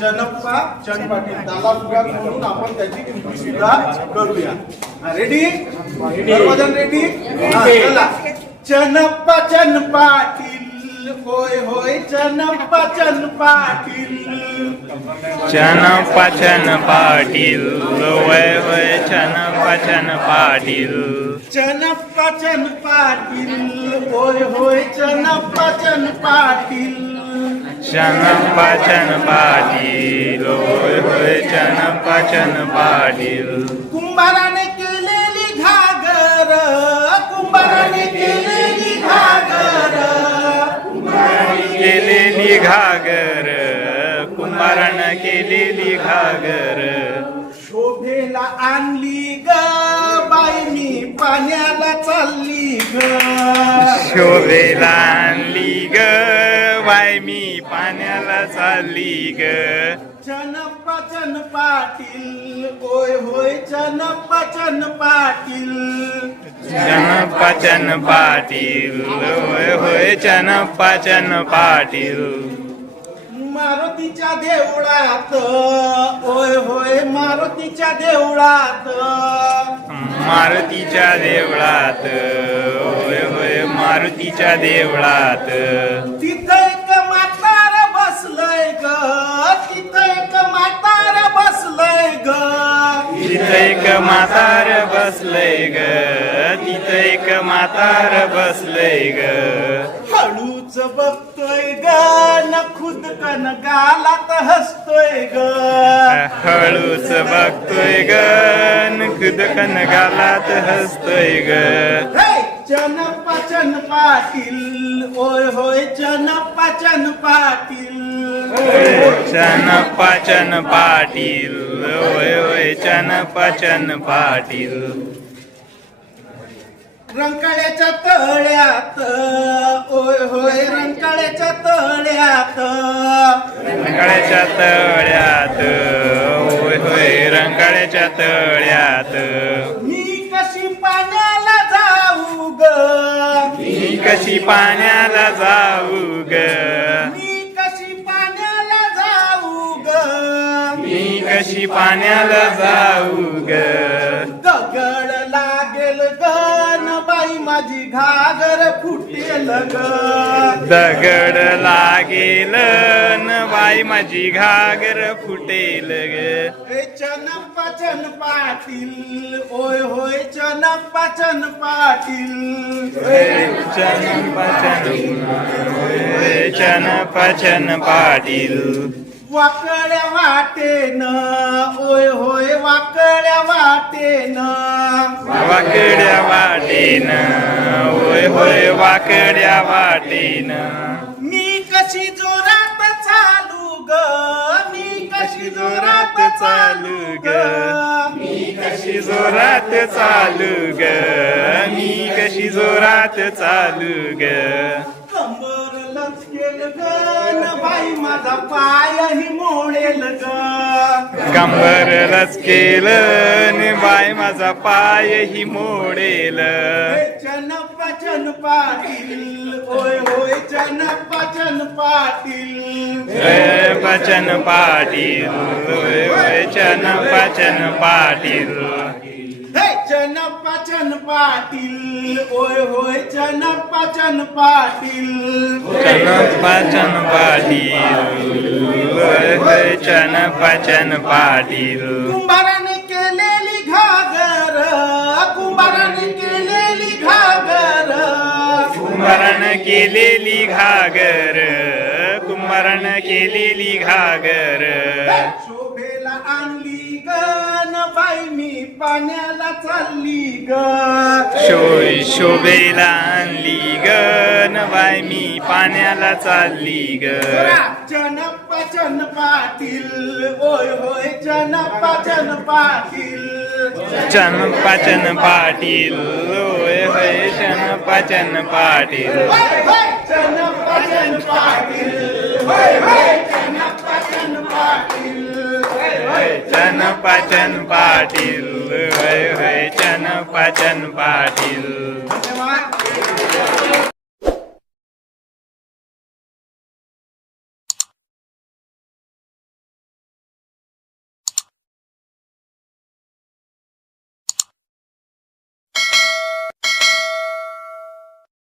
चनप्पा चनपाटील तालापुरात म्हणून आपण त्याची कृती सुद्धा करूया. रेडी सर्वजण रेडी चला. चनप्पा चन पाटील. होय होय चनप्पा चन पाटील. चन पाचन पाटील वय वय चन पाचन पाटील. चनप्पा चन पाटील होय होय चनप्पा चन पाटील. चन पाचन पाटील होय होय चन पाचन पाटील. कुंभाराने केलेली घागर कुंभारानं केलेली घागर शोभेला आणली ग बाई मी पाण्याला चालली ग. शोभेला आणली ग बाय मी पाण्याला चालली ग. चनप्पा चन पाटील होय होय चनप्पा चन पाटील. चन पाचन पाटील होय होय चन पाचन पाटील. मारुतीच्या देवळात होय होय मारुतीच्या देवळात. मारुतीच्या देवळात होय होय मारुतीच्या देवळात. तिथं तिथं एक म्हातार बसलय ग. तिथं एक म्हातार बसलय ग. हळूच बघतोय ग न खुद कन गालात हसतोय ग. हळूच बघतोय ग खुदकन गालात हसतोय ग. चन पाटील होय होय चन पाटील चन पाचन पाटील होय होय चन पाचन पाटील रंकाळ्याच्या तळ्यात होय होय रंकाळ्याच्या तळ्यात. रंगाळ्याच्या तळ्यात होय होय रंगाळ्याच्या तळ्यात. मी कशी पाण्याला जाऊ ग? मी कशी पाण्याला जाऊ ग? कशी पाण्याला जाऊ ग? दगड लागेल ग न बाई माझी घागर फुटेल ग. दगड लागेल न बाई माझी घागर फुटेल ग. चन पाटील होय होय चन पाटील चन पाचन होय चन पाचन पाटील वाकड्या वाटेन होय होय वाकड्या वाटेन. वाकड्या वाटेन होय होय वाकड्या वाटेन. मी कशी जोरात चालू ग? मी कशी जोरात चालू ग? मी कशी जोरात चालू ग? मी कशी जोरात चालू ग? कंबर लचकेल ग बाई माझा पायही मोडेल. ग कंबर लचकेल बाय माझा पाय ही मोडेल चनप्पा चन पाटील होय होय चनप्पा चन पाटील बचन पाटील होय होय चन पाचन पाटील हे चनप्पा चन पाटील. होय होय चनप्पा चन पाटील. चन पाचन पाटील. होय होय चन पाचन पाटील. कुंभाराने केलेली घागर कुंभाराने केलेली घागर. कुंभारानं केलेली घागर कुंभारानं केलेली घागर. शोभेला आणली बाई मी पाण्याला चालली ग. शोय शोभेला आणली ग. न बाय मी पाण्याला चालली ग. चनप्पा चन पाटील होय होय चनप्पा चन पाटील चन पाचन पाटील होय होय चन पाचन पाटील चन पाटील होय, होय, चनप्पा चन पाटील होय, होय, चन पाचन पाटील होय होय चन पाचन पाटील